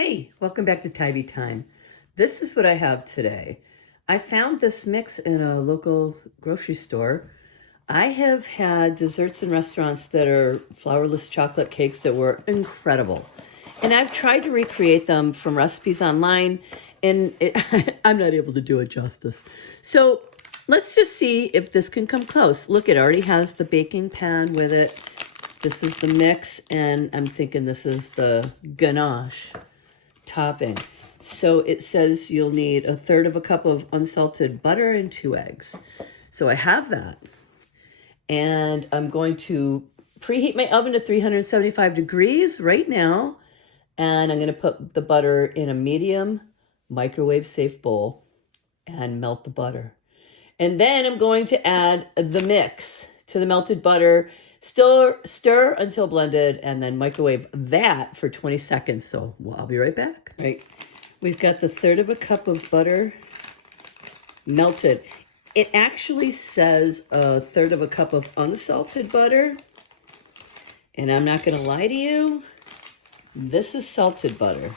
Hey, welcome back to Tybee Time. This is what I have today. I found this mix in a local grocery store. I have had desserts in restaurants that are flourless chocolate cakes that were incredible. And I've tried to recreate them from recipes online, and I'm not able to do it justice. So let's just see if this can come close. Look, it already has the baking pan with it. This is the mix, and I'm thinking this is the ganache topping. So it says you'll need 1/3 cup of unsalted butter and 2 eggs. So I have that. And I'm going to preheat my oven to 375 degrees right now. And I'm going to put the butter in a medium microwave safe bowl and melt the butter. And then I'm going to add the mix to the melted butter. Stir until blended, and then microwave that for 20 seconds. So I'll be right back. Right, we've got the 1/3 cup of butter melted. It actually says 1/3 cup of unsalted butter, and I'm not gonna lie to you, this is salted butter,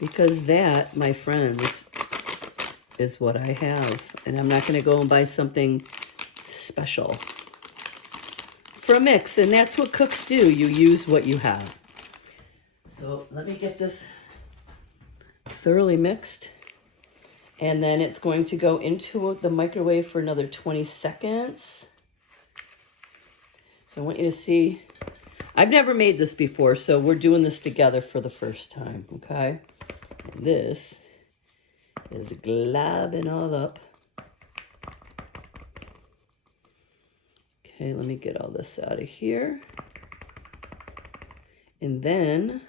because that, my friends, is what I have, and I'm not gonna go and buy something special for a mix, and that's what cooks do. You use what you have. So let me get this thoroughly mixed, and then it's going to go into the microwave for another 20 seconds. So I want you to see, I've never made this before, so we're doing this together for the first time, okay? And this is globbing all up. Okay, let me get all this out of here. And then,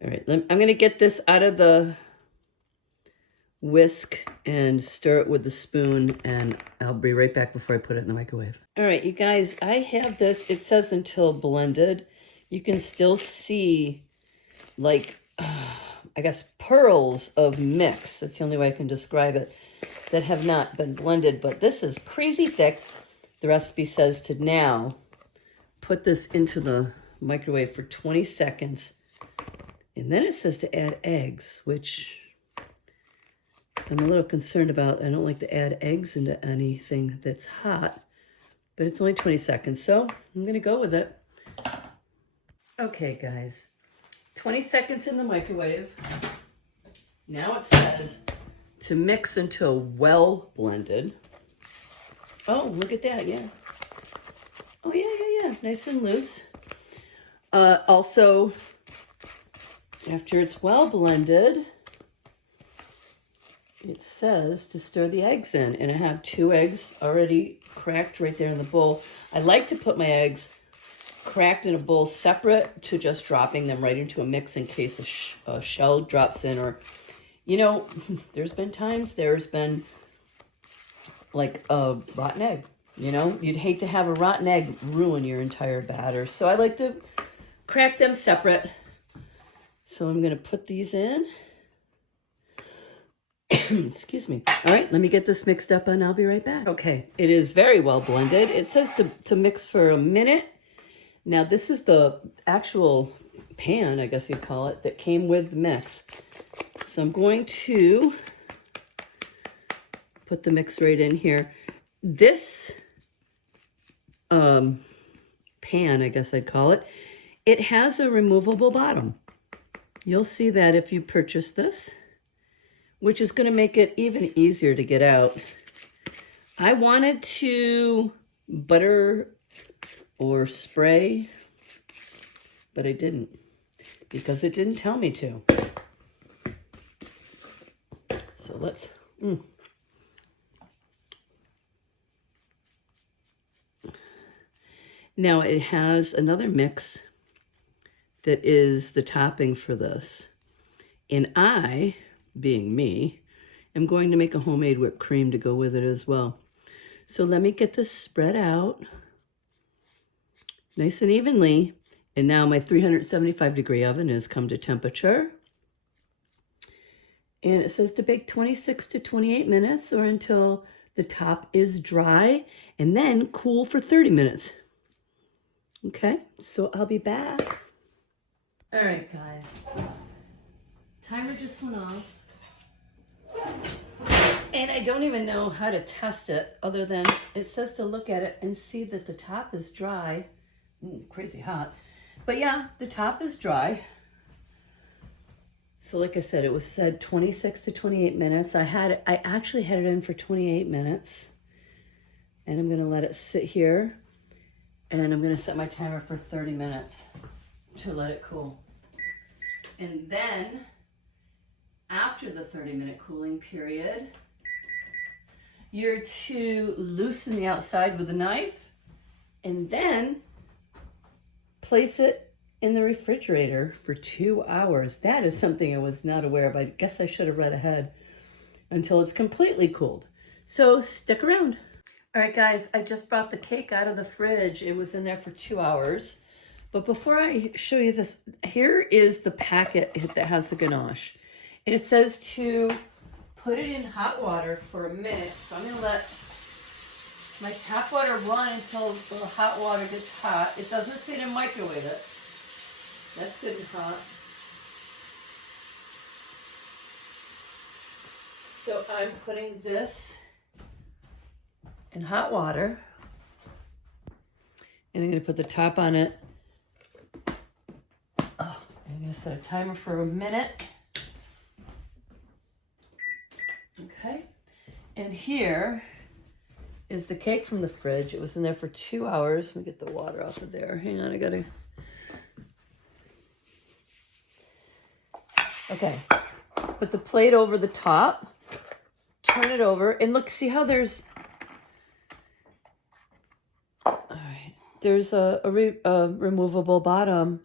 all right, I'm going to get this out of the whisk and stir it with the spoon, and I'll be right back before I put it in the microwave. All right, you guys, I have this. It says until blended. You can still see, like, I guess, pearls of mix. That's the only way I can describe it, that have not been blended, but this is crazy thick. The recipe says to now put this into the microwave for 20 seconds. And then it says to add eggs, which I'm a little concerned about. I don't like to add eggs into anything that's hot, but it's only 20 seconds, so I'm going to go with it. Okay, guys, 20 seconds in the microwave. Now it says to mix until well blended. Oh, look at that, yeah. Oh, yeah, nice and loose. Also, after it's well blended, it says to stir the eggs in, and I have 2 eggs already cracked right there in the bowl. I like to put my eggs cracked in a bowl separate to just dropping them right into a mix in case a shell drops in, or you know, there's been like a rotten egg, you know? You'd hate to have a rotten egg ruin your entire batter. So I like to crack them separate. So I'm going to put these in. Excuse me. All right, let me get this mixed up and I'll be right back. Okay, it is very well blended. It says to mix for a minute. Now this is the actual pan, I guess you'd call it, that came with the mix. So I'm going to put the mix right in here. This pan, I guess I'd call it, it has a removable bottom. You'll see that if you purchase this, which is going to make it even easier to get out. I wanted to butter or spray, but I didn't, because it didn't tell me to. So let's, Now it has another mix that is the topping for this. And I, being me, am going to make a homemade whipped cream to go with it as well. So let me get this spread out nice and evenly. And now my 375-degree oven has come to temperature. And it says to bake 26 to 28 minutes or until the top is dry, and then cool for 30 minutes. Okay, so I'll be back All right, guys. Timer just went off. And I don't even know how to test it other than it says to look at it and see that the top is dry. Ooh, crazy hot. But yeah, the top is dry. So like I said, it was said 26 to 28 minutes. I actually had it in for 28 minutes. And I'm gonna let it sit here. And I'm gonna set my timer for 30 minutes to let it cool. And then after the 30-minute cooling period, you're to loosen the outside with a knife and then place it in the refrigerator for 2 hours. That is something I was not aware of. I guess I should have read ahead until it's completely cooled. So stick around. All right, guys, I just brought the cake out of the fridge. It was in there for 2 hours. But before I show you this, here is the packet that has the ganache. And it says to put it in hot water for a minute. So I'm going to let my tap water run until the hot water gets hot. It doesn't say to microwave it. That's good and hot. So I'm putting this in hot water. And I'm going to put the top on it. Oh, I'm going to set a timer for a minute. Okay. And here is the cake from the fridge. It was in there for 2 hours. Let me get the water off of there. Hang on, I got to... Okay. Put the plate over the top. Turn it over. And look, see how there's... All right. There's a removable bottom.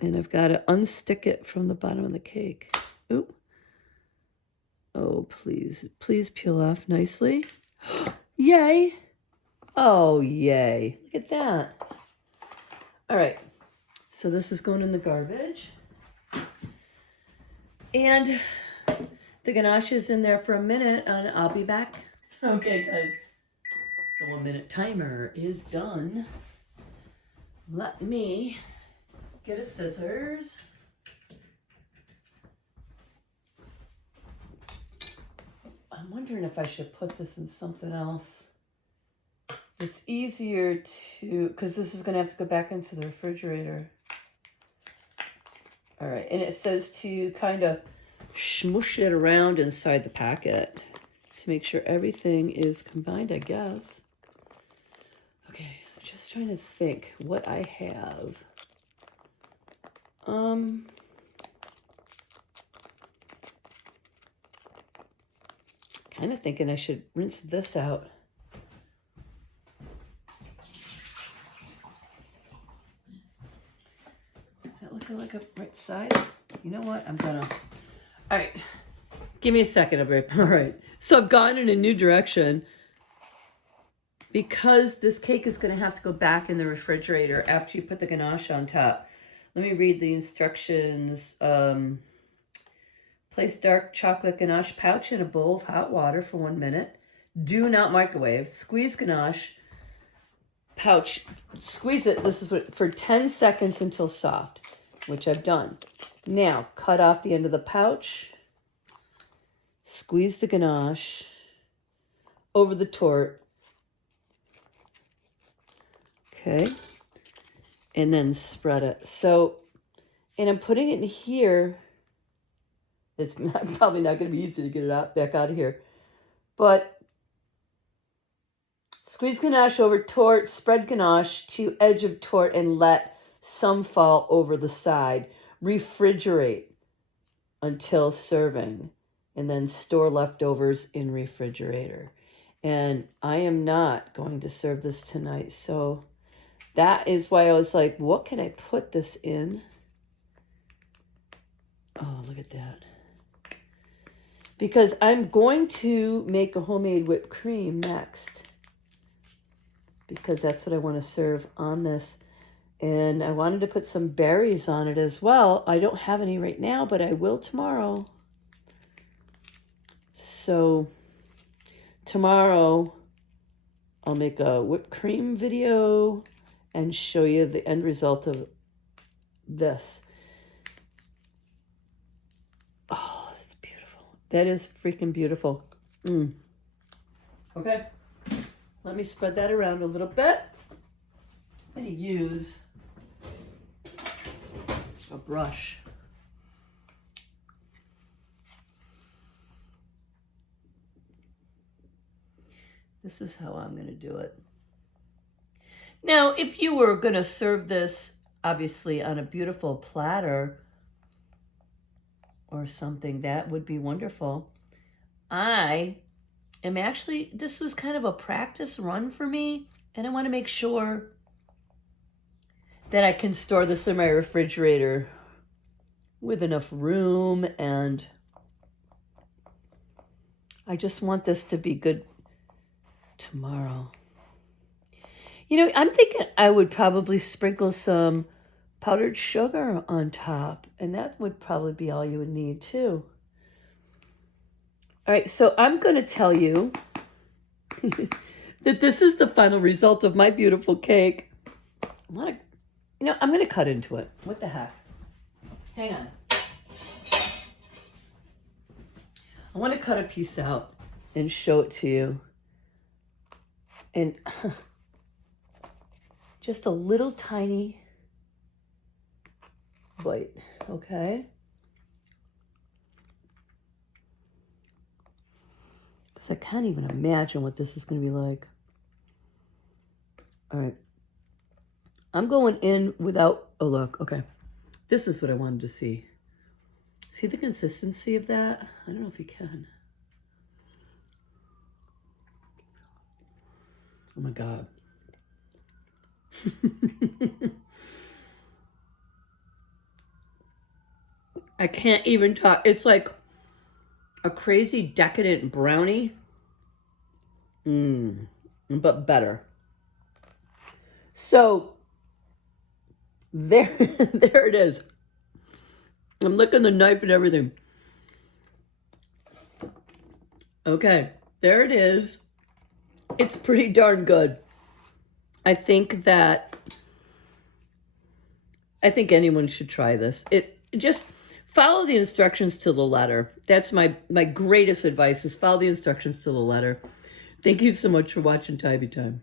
And I've got to unstick it from the bottom of the cake. Ooh. Oh, please. Please peel off nicely. Yay. Oh, yay. Look at that. All right. So this is going in the garbage. And the ganache is in there for a minute, and I'll be back. Okay, guys. The 1 minute timer is done. Let me get a scissors. I'm wondering if I should put this in something else. It's easier to, because this is going to have to go back into the refrigerator. All right, and it says to kind of smoosh it around inside the packet to make sure everything is combined, I guess. Okay, I'm just trying to think what I have. Kind of thinking I should rinse this out. Is that looking like a right size? You know what? I'm gonna. All right, give me a second. All right. So I've gone in a new direction because this cake is going to have to go back in the refrigerator after you put the ganache on top. Let me read the instructions. Place dark chocolate ganache pouch in a bowl of hot water for 1 minute. Do not microwave. Squeeze ganache pouch. Squeeze it. This is what, for 10 seconds until soft, which I've done. Now, cut off the end of the pouch. Squeeze the ganache over the torte. Okay. And then spread it. So, and I'm putting it in here. It's probably not going to be easy to get it back out of here. But squeeze ganache over torte, spread ganache to edge of torte, and let some fall over the side. Refrigerate until serving, and then store leftovers in refrigerator. And I am not going to serve this tonight, so that is why I was like, what can I put this in? Oh, look at that. Because I'm going to make a homemade whipped cream next. Because that's what I want to serve on this. And I wanted to put some berries on it as well. I don't have any right now, but I will tomorrow. So tomorrow I'll make a whipped cream video and show you the end result of this. Oh, that's beautiful. That is freaking beautiful. Okay, let me spread that around a little bit. I'm going to use a brush. This is how I'm going to do it. Now, if you were going to serve this, obviously, on a beautiful platter or something, that would be wonderful. I am actually, this was kind of a practice run for me, and I want to make sure that I can store this in my refrigerator with enough room, and I just want this to be good tomorrow. You know, I'm thinking I would probably sprinkle some powdered sugar on top, and that would probably be all you would need too. All right, so I'm going to tell you that this is the final result of my beautiful cake. I'm going to cut into it. What the heck? Hang on. I want to cut a piece out and show it to you. And just a little tiny bite, okay? Because I can't even imagine what this is going to be like. All right. I'm going in without a look. Okay. This is what I wanted to see. See the consistency of that? I don't know if you can. Oh my God. I can't even talk. It's like a crazy decadent brownie. But better. So there it is. I'm licking the knife and everything. Okay, there it is. It's pretty darn good. I think anyone should try this. It just follow the instructions to the letter. That's my greatest advice, is follow the instructions to the letter. Thank you so much for watching Tabby Time.